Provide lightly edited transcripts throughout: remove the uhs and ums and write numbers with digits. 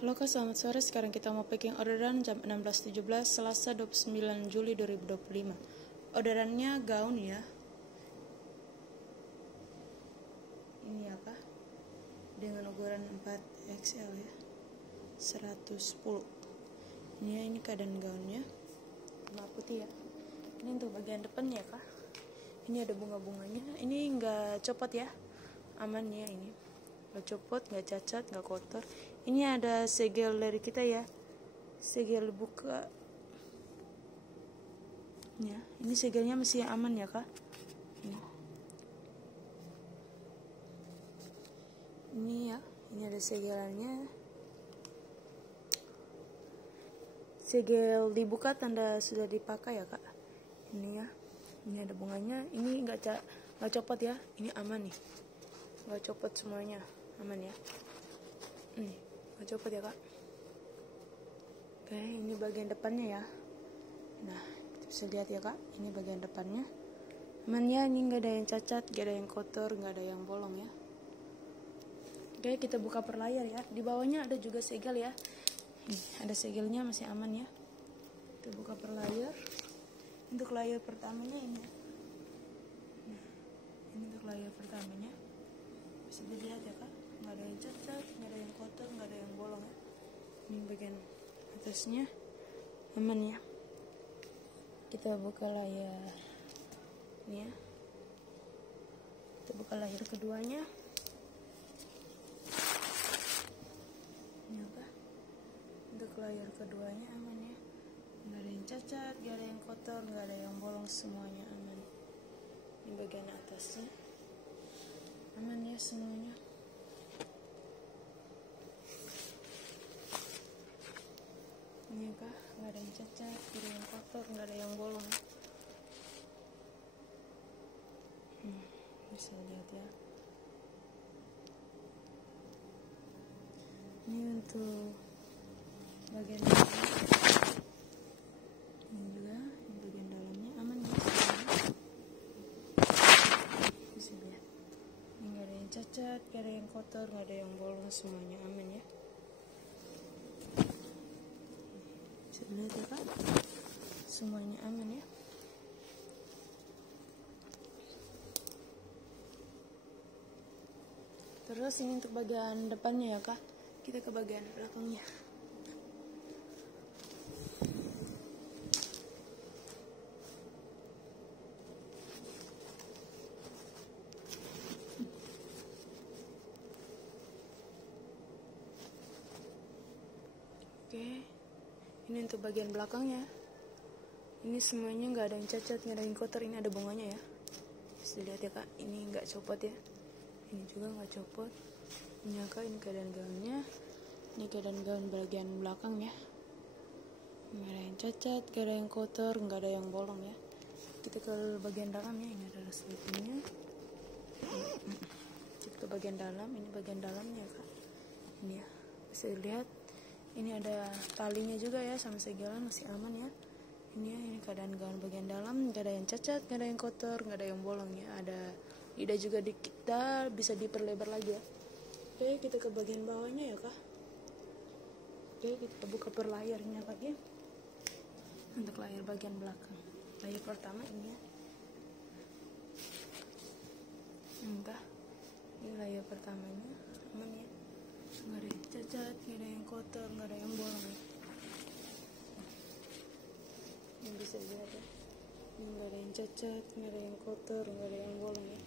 Halo Kak, selamat sore. Sekarang kita mau packing orderan jam 16.17 Selasa 29 Juli 2025. Orderannya gaun ya. Ini apa? Dengan ukuran 4XL ya. 110. Ini keadaan gaunnya. Warna putih ya. Ini untuk bagian depannya Kak. Ini ada bunga-bunganya. Ini enggak copot ya. Aman ya ini. Nggak copot, nggak cacat, nggak kotor. Ini ada segel dari kita ya, segel buka ya. Ini segelnya masih aman ya Kak. Ini ya, ini ada segelannya. Segel dibuka tanda sudah dipakai ya Kak. Ini ya, ini ada bunganya. Ini nggak copot ya. Ini aman nih, nggak copot semuanya. Aman ya. Nih, nggak copot ya Kak. Oke, ini bagian depannya ya. Nah, bisa lihat ya Kak. Ini bagian depannya. Aman ya, ini nggak ada yang cacat, nggak ada yang kotor, nggak ada yang bolong ya. Oke, kita buka per layar ya. Di bawahnya ada juga segel ya. Nih, ada segelnya masih aman ya. Kita buka per layar. Untuk layar pertamanya ini. Nah, ini untuk layar pertamanya. Bisa dilihat ya Kak. Nggak ada yang cacat, nggak ada yang kotor, nggak ada yang bolong ya. Ini bagian atasnya aman ya. Kita buka layar ini ya. Kita buka layar keduanya. Ini apa? Untuk layar keduanya aman ya. Nggak ada yang cacat, nggak ada yang kotor, nggak ada yang bolong, semuanya aman. Ini bagian atasnya aman ya semuanya. Ini Kak, nggak ada yang cacat, nggak ada yang kotor, nggak ada yang bolong. Bisa lihat ya. Ini untuk bagian dalamnya. Ini juga, ini bagian dalamnya aman ya. Bisa lihat. Ini nggak ada yang cacat, nggak ada yang kotor, nggak ada yang bolong, semuanya aman ya. Lihat ya Kak, semuanya aman ya. Terus ini untuk bagian depannya ya Kak. Kita ke bagian belakangnya. Oke. Ini untuk bagian belakangnya. Ini semuanya nggak ada yang cacat, nggak ada yang kotor. Ini ada bunganya ya. Bisa dilihat ya Kak. Ini nggak copot ya. Ini juga nggak copot. Ini ya Kak. Ini keadaan gaunnya. Ini keadaan gaun bagian belakang ya. Nggak ada yang cacat, nggak ada yang kotor, nggak ada yang bolong ya. Kita ke bagian dalamnya. Ini ada resletingnya. Kita ke bagian dalam. Ini bagian dalamnya ya Kak. Ini ya. Bisa dilihat. Ini ada talinya juga ya, sama segelan masih aman ya. Ini ya, ini keadaan gaun bagian dalam, nggak ada yang cacat, nggak ada yang kotor, nggak ada yang bolong ya. Ada lidah juga kita bisa diperlebar lagi ya. Oke, kita ke bagian bawahnya ya Kak. Oke, kita buka per layarnya Kak ya. Untuk layar bagian belakang, layar pertama ini ya. Entah, ini layar pertamanya aman ya. Nggak ada yang cacat, nggak ada yang kotor, nggak ada yang bolong ya. Ini bisa dilihat ya. Ini nggak ada yang cacat, nggak ada yang kotor, nggak ada yang bolong ya.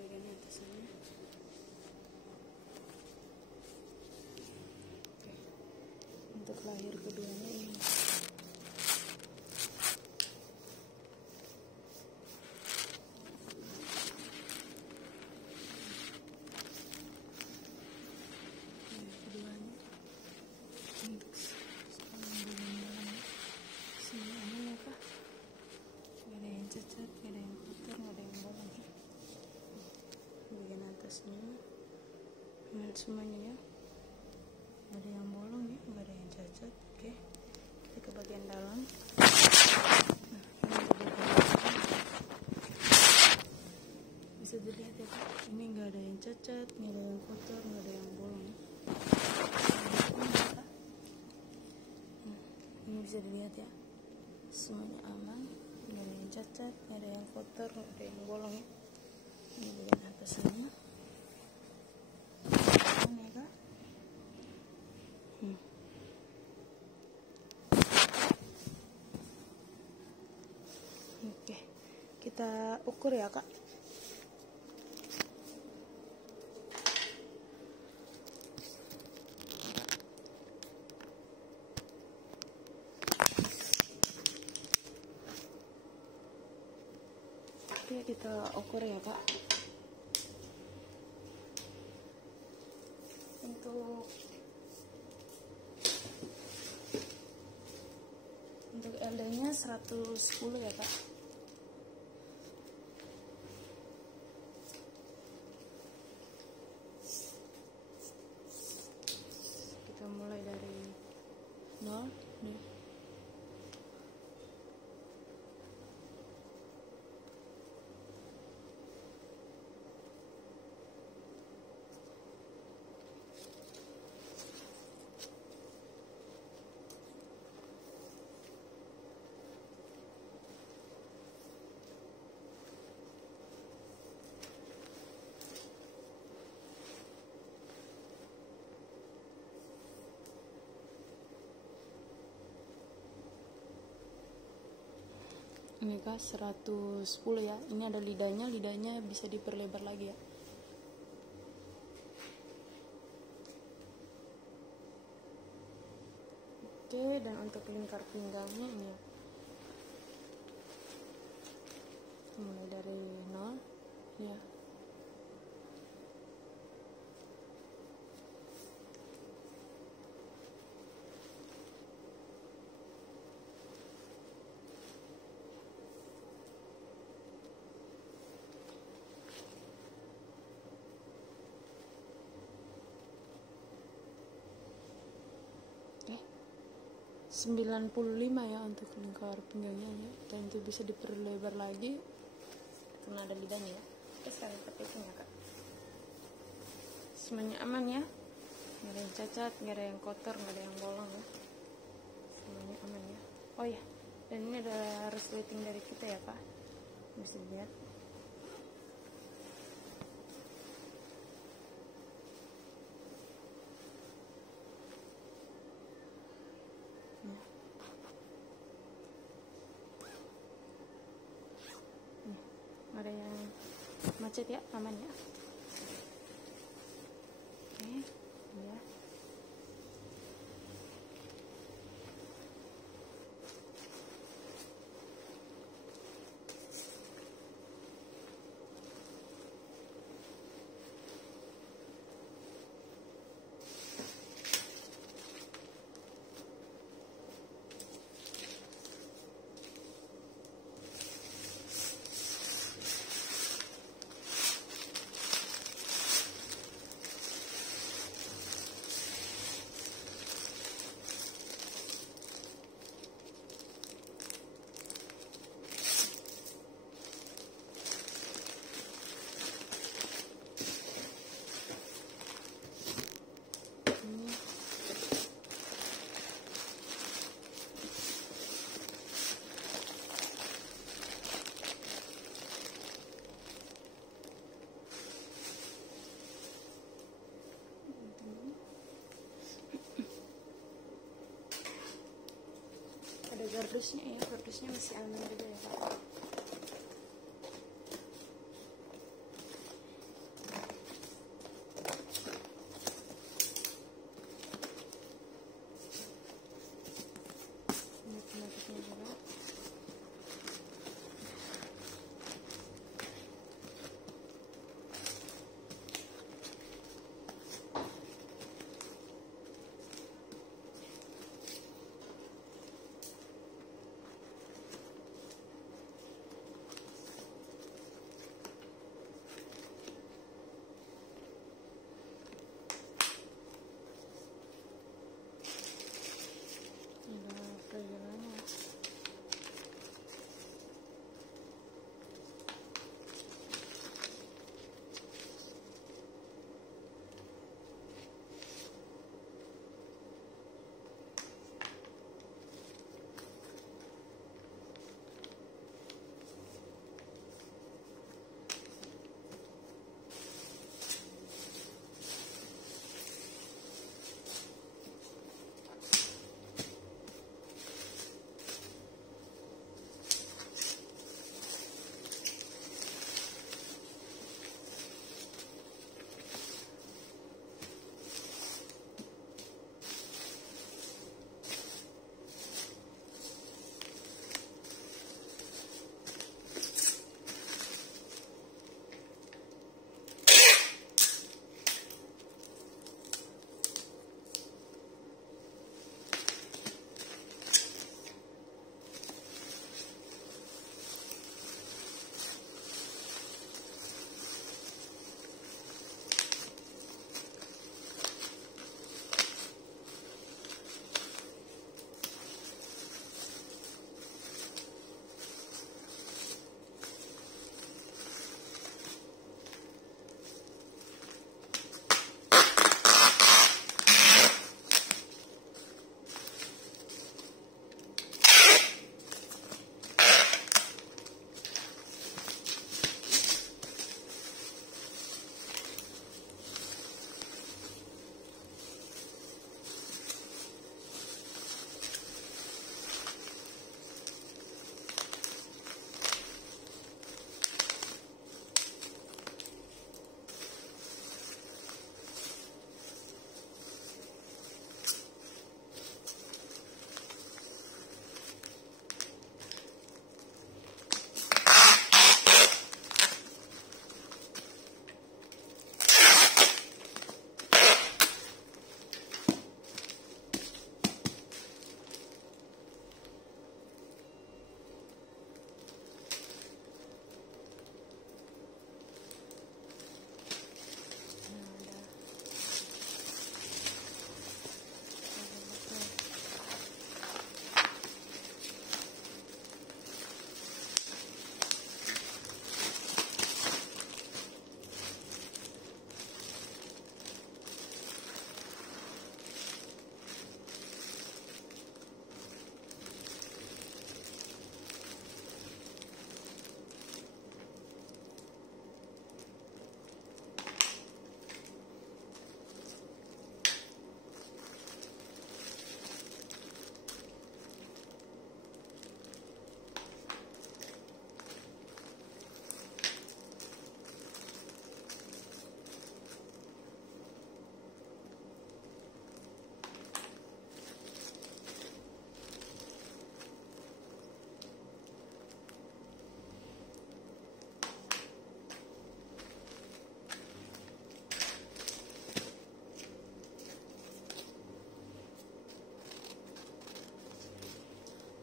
Bagian atasnya. Oke. Untuk layar keduanya ini. Cacat, nggak ada yang kotor, nggak ada yang bolong ya. Bagian atasnya lihat semuanya ya, nggak ada yang bolong ya, nggak ada yang cacat. Oke, kita ke bagian dalam. Nah, bisa dilihat ya Kak, ini nggak ada yang cacat, nggak ada yang kotor, nggak ada yang bolong. bisa dilihat ya, semuanya aman, nggak ada yang cacat, nggak ada yang kotor, nggak ada yang bolong ya. Ini bagian atasannya. Ini ya kak. Oke, kita ukur ya kak. Oke, kita ukur ya kak. Untuk LD nya 110 ya kak. Kita mulai dari 0 nih. Ini kak 110 ya. Ini ada lidahnya bisa diperlebar lagi ya. Oke, dan untuk lingkar pinggangnya ini ya. Mulai dari 0 ya. Oke. 95 ya untuk lingkar pinggangnya ya. Dan itu bisa diperlebar lagi karena ada lidahnya ya. Oke, sekarang kita packing ya kak. Semuanya aman ya, nggak ada yang cacat, nggak ada yang kotor, nggak ada yang bolong ya. Semuanya aman ya. Oh ya, dan ini ada resleting dari kita ya kak, bisa dilihat. Ada yang macet ya, aman ya. Oke, ya. Ada gardusnya ya, gardusnya masih aman juga ya kak. Ini penutupnya juga.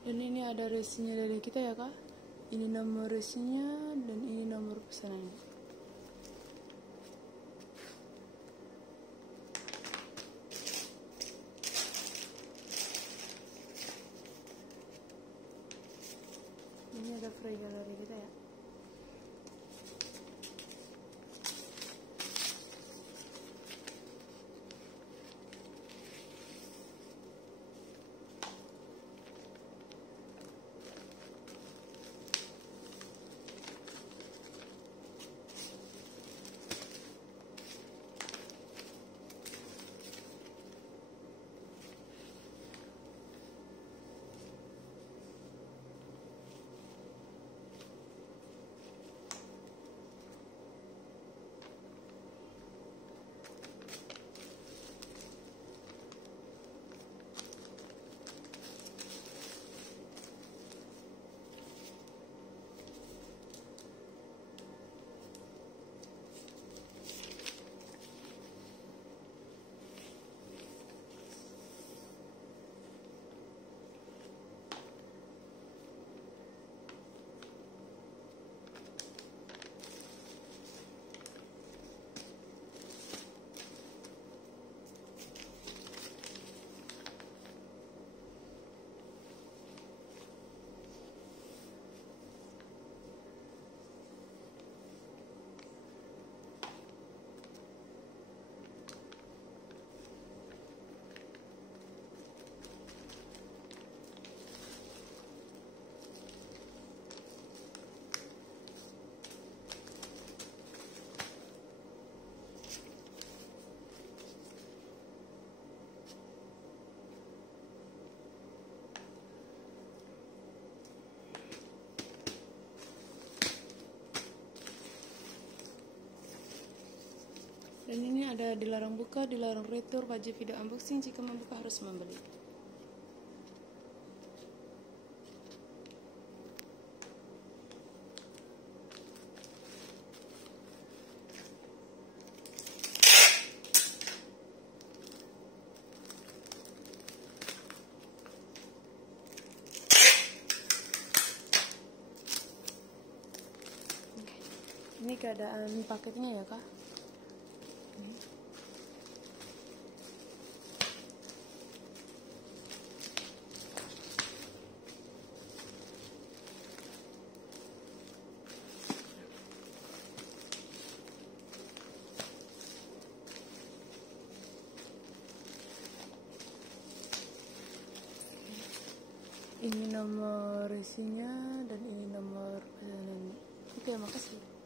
Dan ini ada resinya dari kita ya kak. Ini nomor resinya dan ini nomor pesanannya. Ini ada fragile dari kita ya. Dan ini ada dilarang buka, dilarang retur, wajib video unboxing, jika membuka harus membeli. Ini keadaan paketnya ya kak. Ini nomor isinya dan ini nomor pesanan. Oke, makasih.